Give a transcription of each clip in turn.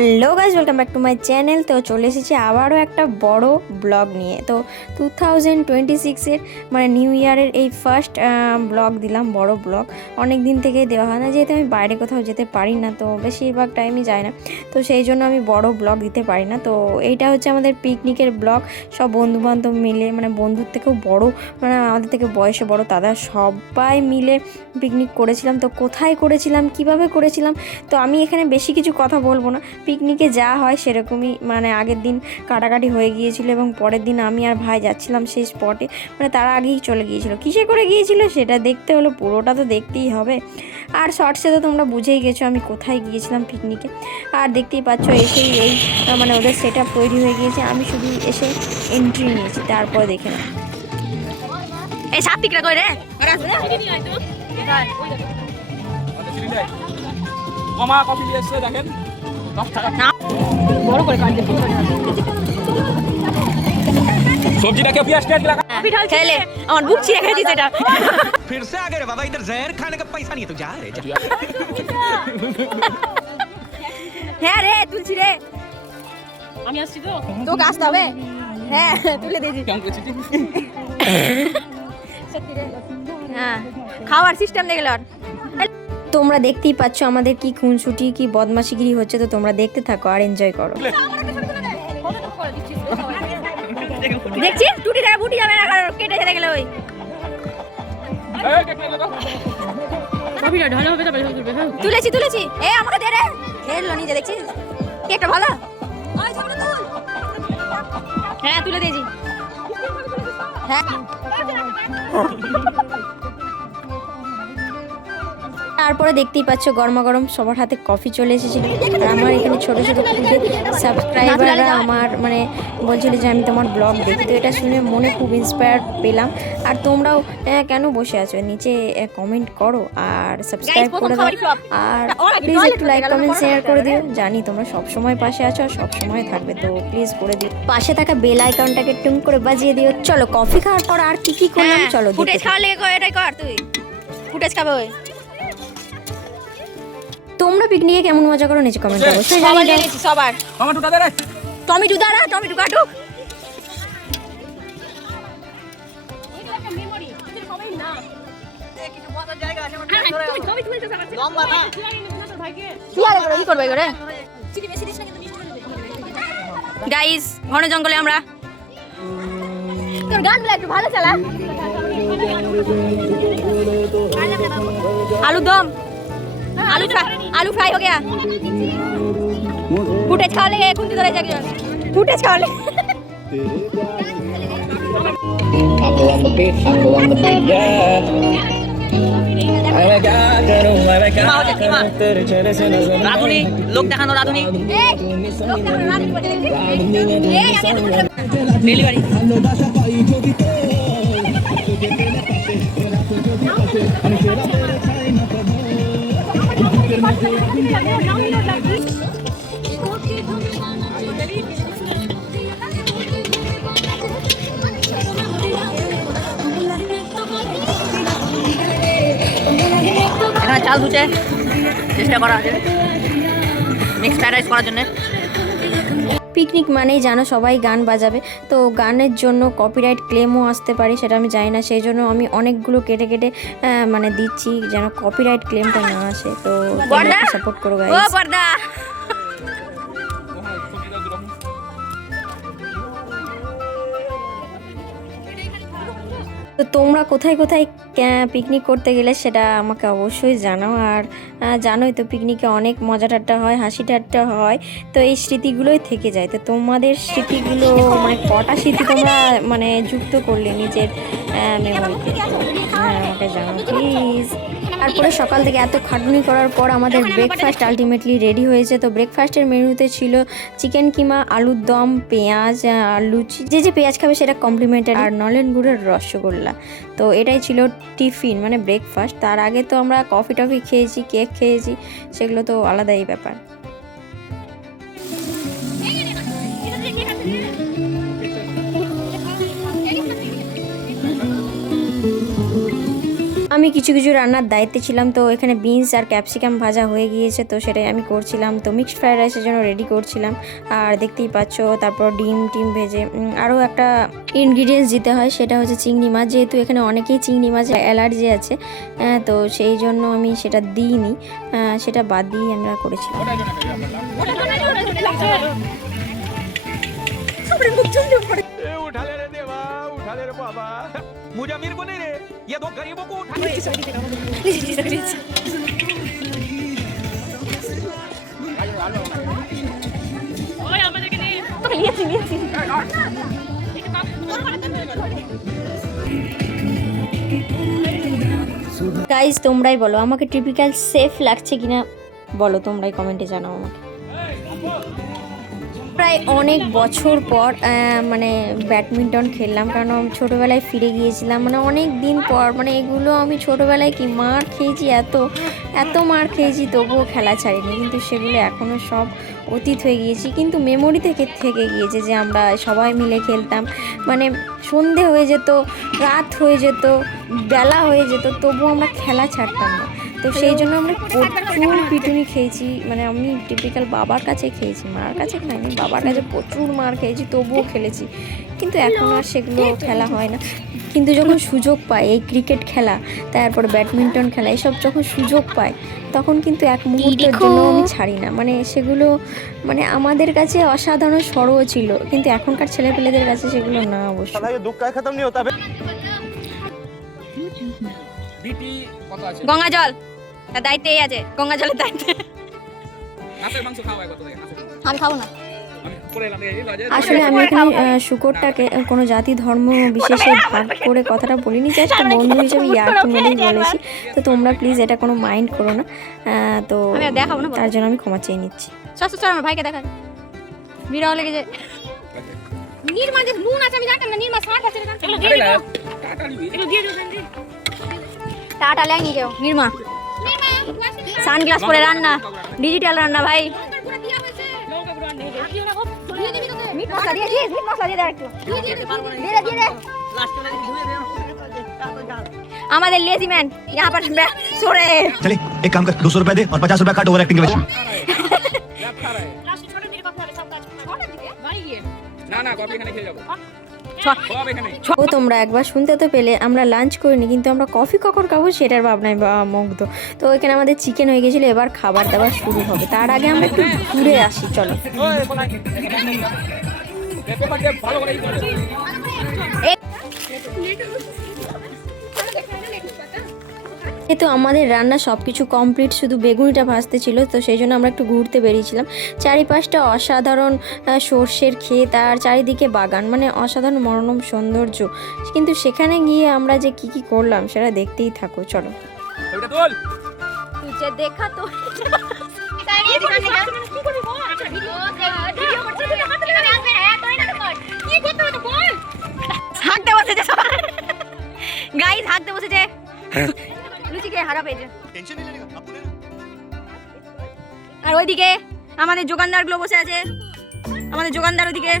Hello guys, welcome back to my channel. তো চলে এসেছি আবারও একটা বড় ব্লগ নিয়ে। তো 2026-এর মানে নিউ ইয়ারের এই ফার্স্ট ব্লগ দিলাম, বড় ব্লগ। অনেক দিন থেকেই দেওয়া হয় না, যেহেতু আমি বাইরে কোথাও যেতে পারি না, তো বেশিরভাগ টাইমই যায় না, তো সেই জন্য আমি বড় ব্লগ দিতে পারি না। তো এইটা হচ্ছে আমাদের পিকনিকের ব্লগ। সব বন্ধুবান্ধব মিলে, মানে বন্ধুর থেকেও বড়, মানে আমাদের থেকে বয়সে বড় দাদা, সবাই মিলে পিকনিক করেছিলাম। তো কোথায় করেছিলাম, কিভাবে করেছিলাম, তো আমি এখানে বেশি কিছু কথা বলবো না। পিকনিকে যা হয় সেরকমই, মানে আগের দিন কাটাকাটি হয়ে গিয়েছিল এবং পরের দিন আমি আর ভাই যাচ্ছিলাম সেই স্পটে, মানে তারা আগেই চলে গিয়েছিল। কিসে করে গিয়েছিল সেটা দেখতে হলো, পুরোটা তো দেখতেই হবে। আর শর্টসে তো তোমরা বুঝেই গেছো আমি কোথায় গিয়েছিলাম পিকনিকে। আর দেখতেই পাচ্ছ এসেই এই মানে ওদের সেট আপ তৈরি হয়ে গিয়েছে, আমি শুধু এসে এন্ট্রি নিয়েছি, তারপরে দেখে না এই সাত টিকরা করে রে মামা কফি নিয়ে এসে দেখেন 10 টাকা বড় করে কাটতে সবজিটা কেউ পেঁয়াজ টেয়াজ লাগা খেলে আমার বুক ছিঁড়ে খেয়ে দিছে এটা। फिर से आ गए रे बाबा, इधर जहर खाने का पैसा नहीं है तो जा रे जा। হ্যাঁ রে তুলছি রে, আমি আসছি তো তোকে আসতে হবে। হ্যাঁ তুলে দিয়েছি। কেমন করছিস হ্যাঁ খাওয়ার সিস্টেম দেখলে। তোমরা দেখতেই পাচ্ছ আমাদের কি খুনসুটি, কি বদমাশিগিরি হচ্ছে, তো তোমরা দেখতে থাকো আর এনজয় করো। দেখছি টুটি দেখা বুটি যাবে না, কারণ কেটে ফেলে গেলে ওই কফিটা ঢালা হবে তবে চলবে। হ্যাঁ তুলেছি তুলেছি। এ আমাকে দে রে, খেললো নিজে, দেখছিস কেকটা ভালো। হ্যাঁ তুলে দিয়েছি। হ্যাঁ তারপরে দেখতেই পাচ্ছ গরমা গরম সবার হাতে কফি চলে এসেছিল। আর আমার এখানে ছোট ছোট সাবস্ক্রাইবাররা আমার মানে বলছিল যে আমি তোমার ব্লগ দেখি, তো এটা শুনে মনে খুব ইন্সপায়ার পেলাম। আর তোমরাও কেন বসে আছো, নিচে কমেন্ট করো আর সাবস্ক্রাইব করে দাও, আর প্লিজ একটু লাইক কমেন্ট শেয়ার করে দিও। জানি তোমরা সবসময় পাশে আছো আর সবসময় থাকবে, তো প্লিজ করে দিও। পাশে থাকা বেল আইকনটাকে টুং করে বাজিয়ে দিও। চলো কফি খাওয়ার পর আর কি কি করলাম চলো। ফুটেজ খাওয়া লেগে এটাই কর, তুই ফুটেজ খাবে ওই। তোমরা পিকনিকে কেমন মজা করো নিচে কমেন্ট করো। সবাই জানিয়েছি সবার। টমেটোটা দে রে টমেটো দাঁড়া, টমেটো কাটো। কি করবে করে গাইস, ঘন জঙ্গলে আমরা। তোর গানগুলো একটু ভালো চালা। आलू दम, आलू फ्राई हो गया। फुटेज खा ले, कुंती तो रह जाएगी। फुटेज खा ले। রাধুনি লোক দেখানো, রাধুনি ডেলিভারি। এখানে চাল ধুতে চেষ্টা করা আছে মিক্স ফ্রাইড রাইস করার জন্য। পিকনিক মানেই জানো সবাই গান বাজাবে, তো গানের জন্য কপিরাইট ক্লেমও আসতে পারে, সেটা আমি জানি না, সেই জন্য আমি অনেকগুলো কেটে কেটে মানে দিচ্ছি যেন কপিরাইট ক্লেমটা না আসে। তো সাপোর্ট করো গাইস। ও বর্দা, তো তোমরা কোথায় কোথায় পিকনিক করতে গেলে সেটা আমাকে অবশ্যই জানাও। আর জানোই তো পিকনিকে অনেক মজা ঠাট্টা হয়, হাসি ঠাট্টা হয়, তো এই স্মৃতিগুলোই থেকে যায়। তো তোমাদের স্মৃতিগুলো মানে কটা স্মৃতি তোমরা মানে যুক্ত করলে নিজের মেমোরিতে, আমাকে জানাও প্লিজ। তারপরে সকাল থেকে এত খাটুনি করার পর আমাদের ব্রেকফাস্ট আলটিমেটলি রেডি হয়েছে। তো ব্রেকফাস্টের মেনুতে ছিল চিকেন কিমা, আলুর দম, পেঁয়াজ আর লুচি, যে পেঁয়াজ খাবে সেটা কমপ্লিমেন্টারি, আর নলেন গুড়ের রসগোল্লা। তো এটাই ছিল টিফিন মানে ব্রেকফাস্ট। তার আগে তো আমরা কফি টফি খেয়েছি, কেক খেয়েছি, সেগুলো তো আলাদাই ব্যাপার। আমি কিছু কিছু রান্নার দায়িত্বে ছিলাম। তো এখানে বিনস আর ক্যাপসিকাম ভাজা হয়ে গিয়েছে, তো সেটাই আমি করছিলাম। তো মিক্সড ফ্রাইড রাইসের জন্য রেডি করছিলাম। আর দেখতেই পাচ্ছ, তারপর ডিম ভেজে আরও একটা ইনগ্রিডিয়েন্টস দিতে হয়, সেটা হচ্ছে চিংড়ি মাছ। যেহেতু এখানে অনেকেই চিংড়ি মাছ অ্যালার্জি আছে, তো সেই জন্য আমি সেটা দিইনি, সেটা বাদ দিয়েই আমরা করেছিলাম। उठा ले रे देवा, उठा ले रे बाबा। मुझे अमीर को नहीं रे, ये दो गरीबों को उठा ले। গাইজ তোমরাই বলো আমাকে টিপিক্যাল সেফ লাগছে কিনা, বলো তোমরাই কমেন্টে জানাও আমাকে। প্রায় অনেক বছর পর মানে ব্যাডমিন্টন খেললাম, কারণ আমি ছোটোবেলায় ফিরে গিয়েছিলাম, মানে অনেক দিন পর। মানে এগুলো আমি ছোটোবেলায় কি মার খেয়েছি, এত মার খেয়েছি, তবুও খেলা ছাড়িনি। কিন্তু সেগুলো এখনও সব অতীত হয়ে গিয়েছি, কিন্তু মেমোরি থেকে গিয়েছে যে আমরা সবাই মিলে খেলতাম। মানে সন্ধে হয়ে যেত, রাত হয়ে যেত, বেলা হয়ে যেত, তবুও আমরা খেলা ছাড়তাম না। তো সেই জন্য আমরা প্রচুর পিটুনি খেয়েছি। মানে আমি টিপিক্যাল বাবার কাছে খেয়েছি, মার কাছে খাইনি, বাবার কাছে প্রচুর মার খেয়েছি, তবুও খেলেছি। কিন্তু এখন আর সেগুলো খেলা হয় না। কিন্তু যখন সুযোগ পাই এই ক্রিকেট খেলা, তারপর ব্যাডমিন্টন খেলা, এসব যখন সুযোগ পাই, তখন কিন্তু এক মুহূর্তের জন্য আমি ছাড়ি না। মানে সেগুলো মানে আমাদের কাছে অসাধারণ সরও ছিল, কিন্তু এখনকার ছেলেপেলেদের কাছে সেগুলো না। অবশ্যই বিটি কত আছে? গঙ্গা জল তার দায়িত্বেই আছে, গঙ্গা জলের দায়িত্বে। হাঁসের মাংস খাওয়া হয় কত থেকে? আমি খাবো না। আমি পরে এলাম দেখে আসলে আমি এখানে শুকরটাকে কোনো জাতি ধর্ম বিশেষে ভাগ করে কথাটা বলিনি, জাস্ট বন্ধু হিসেবে ইয়ার্কি মেরেই বলেছি। তো তোমরা প্লিজ এটা কোনো মাইন্ড করো না। তো দেখাবো না, তার জন্য আমি ক্ষমা চেয়ে নিচ্ছি। চল আমার ভাইকে দেখা, বিরাও লেগেছে। নির্মা যে নুন আছে আমি জানতাম না, নির্মা শাক আছে না, এগুলো দিয়ে দিও, এগুলো দিয়ে দিও। টাটা লাইনি কেউ, নির্মা সানগ্লাস পরে রান্না, ডিজিটাল রান্না ভাই। মিট মশলা দিয়ে দিস, মিট মশলা দিয়ে দে একটু, দিয়ে দে। আমাদের लेजी मैन यहाँ पर सोरे। चले एक काम कर, 200 रुपए दे और 50 रुपए काट ओवर एक्टिंग के वजह। না না, কফি এখানে খেয়ে যাবো। ও তোমরা একবার শুনতে তো পেলে, আমরা লাঞ্চ করিনি, কিন্তু আমরা কফি কখন খাবো সেটার ভাবনায় মুগ্ধ। তো এখানে আমাদের চিকেন হয়ে গেছিলো, এবার খাবার দাবার শুরু হবে। তার আগে আমরা একটু ঘুরে আসি, চলো। যেহেতু আমাদের রান্না সব কিছু কমপ্লিট, শুধু বেগুনিটা ভাজতে ছিল, তো সেই জন্য আমরা একটু ঘুরতে বেরিয়েছিলাম। চারিপাশটা অসাধারণ সর্ষের ক্ষেত আর চারিদিকে বাগান, মানে অসাধারণ মনোরম সৌন্দর্য। কিন্তু সেখানে গিয়ে আমরা যে কি করলাম সেটা দেখতেই থাকো, চলো। तुझे देखा तो হাঁকতে বসেছে সবাই, গাইস হাঁকতে বসেছে। লুচিকে হারা পেয়েছে। टेंशन नहीं लेने का, आपको लेना। আর ওইদিকে আমাদের দোকানদারগুলো বসে আছে, আমাদের দোকানদার ওইদিকে,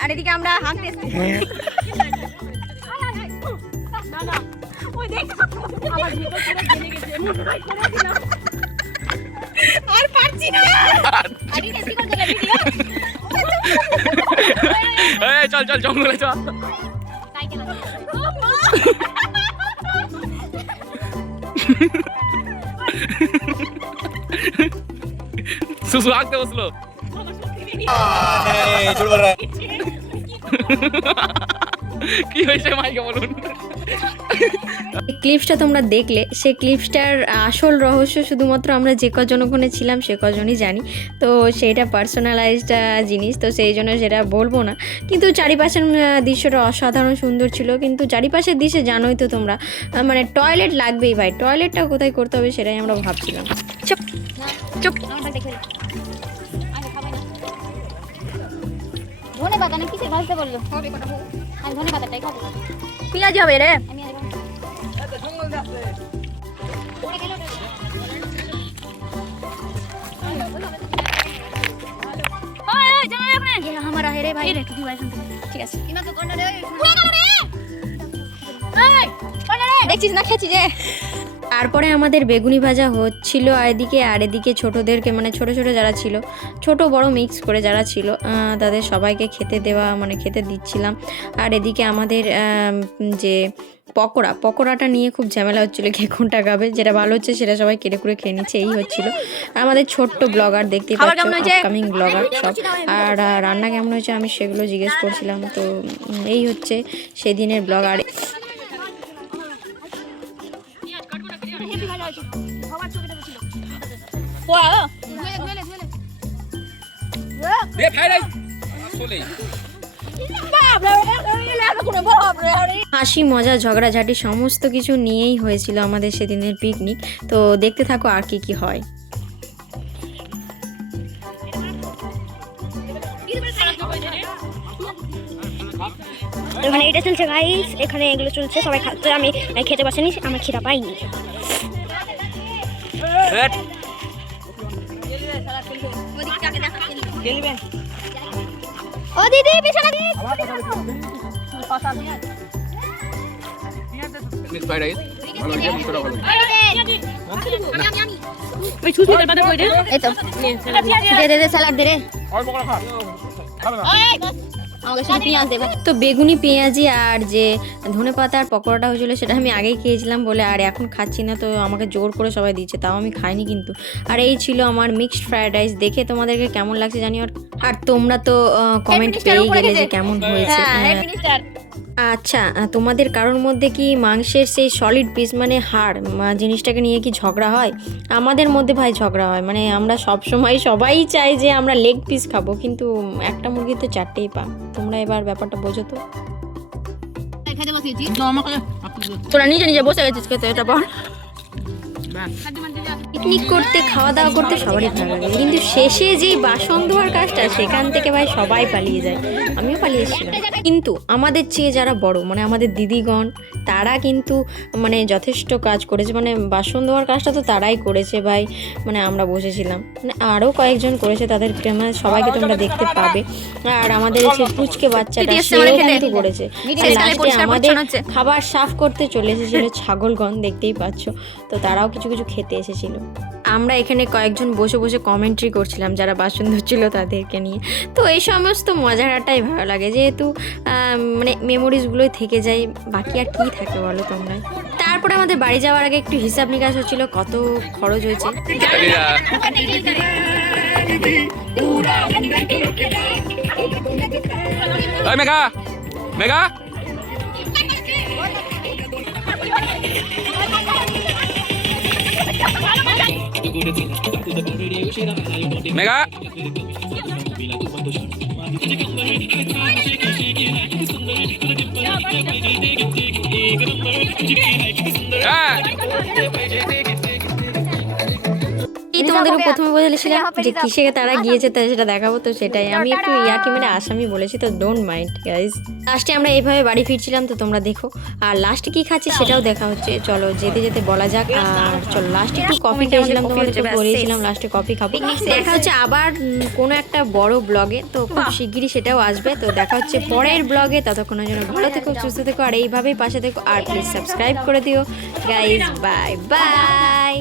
আর এদিকে আমরা হাঁকতে এসেছি। না না ওই দেখ আমার ভিতর পুরো জেনে গেছে, আর পারছি না। আরে কি করে দিলে ভিডিও? এই চল জঙ্গলে চল। সাইকেল আছে। সুসু আঁকতে বসলো। কি হয়েছে মাইকে বলুন। ক্লিপসটা তোমরা দেখলে, সেই ক্লিপসটার আসল রহস্য শুধুমাত্র আমরা যে কজন ওখানে ছিলাম সে কজনই জানি। তো সেইটা পার্সোনালাইজড জিনিস, তো সেই জন্য সেটা বলবো না। কিন্তু চারিপাশের দৃশ্যটা অসাধারণ সুন্দর ছিল। কিন্তু চারিপাশের দৃশ্যে জানোই তো তোমরা, মানে টয়লেট লাগবেই ভাই, টয়লেটটা কোথায় করতে হবে সেটাই আমরা ভাবছিলাম। চুপ চুপ। ধনে পাতা না কিসে ভাজতে বললো? হবে কটা হোক, আমি ধনে পাতাটাই খাবো। পেঁয়াজি হবে রে। আমি আর ওই ওই জানা রাখ না, ये हमारा है रे भाई रे, तू भाई सुन। ঠিক আছে। ইমা তো কন্ডা রে। দেখছিস না খেয়েছি যে। তারপরে আমাদের বেগুনি ভাজা হচ্ছিল আর এদিকে ছোটোদেরকে মানে ছোট ছোট যারা ছিল, ছোট বড় মিক্স করে যারা ছিল তাদের সবাইকে খেতে দেওয়া মানে খেতে দিচ্ছিলাম। আর এদিকে আমাদের যে পকোড়াটা নিয়ে খুব ঝামেলা হচ্ছিলো, কে কোনটা খাবে, যেটা ভালো হচ্ছে সেটা সবাই কেটে করে খেয়ে নিচ্ছে, এই হচ্ছিল। আর আমাদের ছোট্ট ব্লগার দেখতেই পাচ্ছ, আপকামিং ব্লগার সব। আর রান্না কেমন হয়েছে আমি সেগুলো জিজ্ঞেস করছিলাম। তো এই হচ্ছে সেদিনের ব্লগ। আর দে ফ্রাইড রাইস আসলে হাসি মজা ঝগড়াঝাটি সমস্ত কিছু নিয়েই হয়েছিল আমাদের সেদিনের পিকনিক। তো দেখতে থাকো আর কি কি হয়। এখানে এটা চলছে গাইস, এখানে এগুলো চলছে, সবাই খাচ্ছে, আমি খেতে বসেনি, আমার খিদা পাইনি। ও দিদি পিছনে দিদি, মিক্স ফ্রাইড রাইস ভালো হয়েছে, মিক্সটা ভালো এই তো দে স্যালাড দে রে, অল্প করে খা আমাকে শুধু পেঁয়াজ দেবে। তো বেগুনি পেঁয়াজি আর যে ধনেপাতার পকোড়াটা হয়েছিল সেটা আমি আগেই খেয়েছিলাম বলে আর এখন খাচ্ছি না, তো আমাকে জোর করে সবাই দিচ্ছে, তাও আমি খাইনি কিন্তু। আর এই ছিল আমার মিক্সড ফ্রাইড রাইস, দেখে তোমাদেরকে কেমন লাগছে জানি। আর তোমরা তো কমেন্ট পেয়ে গেলে যে কেমন হয়েছে। আচ্ছা, তোমাদের কারোর মধ্যে কি মাংসের সেই সলিড পিস মানে হাড় জিনিসটাকে নিয়ে কি ঝগড়া হয়? আমাদের মধ্যে ভাই ঝগড়া হয়, মানে আমরা সবসময় সবাই চাই যে আমরা লেগ পিস খাবো, কিন্তু একটা মুরগি তো 4টেই পা। তোমরা এবার ব্যাপারটা বোঝো তো। তোরা নিজে নিজে বসে গেছিস খেতে, এটা বল। পিকনিক করতে খাওয়া দাওয়া করতে সবারই ভালো লাগে, কিন্তু শেষে যেই বাসন ধোয়ার কাজটা সেখান থেকে ভাই সবাই পালিয়ে যায়, আমিও পালিয়ে এসেছিলাম। কিন্তু আমাদের চেয়ে যারা বড় মানে আমাদের দিদিগণ, তারা কিন্তু মানে যথেষ্ট কাজ করেছে, মানে বাসন ধোয়ার কাজটা তো তারাই করেছে ভাই, মানে আমরা বসেছিলাম, মানে আরও কয়েকজন করেছে, তাদেরকে মানে সবাইকে তোমরা দেখতে পাবে। আর আমাদের যে পুচকে বাচ্চাটা সেও কিন্তু করেছে। লাস্টে আমাদের খাবার সাফ করতে চলে এসেছিল ছাগলগণ, দেখতেই পাচ্ছ, তো তারাও কিছু কিছু খেতে এসেছিল। আমরা এখানে কয়েকজন বসে বসে কমেন্ট্রি করছিলাম যারা বাসন ধুচ্ছিল তাদেরকে নিয়ে। তো এই সমস্ত মজাটাই ভালো লাগে, যেহেতু মানে মেমোরিজগুলোই থেকে যায়, বাকি আর কি থাকে বলো তোমরা। তারপরে আমাদের বাড়ি যাওয়ার আগে একটু হিসাব নিকাশ হচ্ছিল কত খরচ হয়েছে। মেঘা মেঘা মেঘা এই তোমাদেরকে প্রথমে বলেছিলাম যে কিসে তারা গিয়েছে তাই সেটা দেখাবো, তো সেটাই আমি একটু ইয়ার্কি মেরে আসামি বলেছি, তো ডোন্ট মাইন্ড গাইজ। লাস্টে আমরা এইভাবে বাড়ি ফিরছিলাম, তো তোমরা দেখো। আর লাস্টে কি খাচ্ছি সেটাও দেখা হচ্ছে, চলো যেতে যেতে বলা যাক। আর চলো লাস্টে একটু কফি খেয়েছিলাম, তোমাদেরকে বলেছিলাম লাস্টে কফি খাবো। দেখা হচ্ছে আবার কোনো একটা বড় ব্লগে, তো খুব শিগগিরই সেটাও আসবে। তো দেখা হচ্ছে পরের ব্লগে, ততক্ষণের জন্য ভালো থেকো, সুস্থ থেকো, আর এইভাবেই পাশে থেকো। আর প্লিজ সাবস্ক্রাইব করে দিও গাইজ। Bye bye.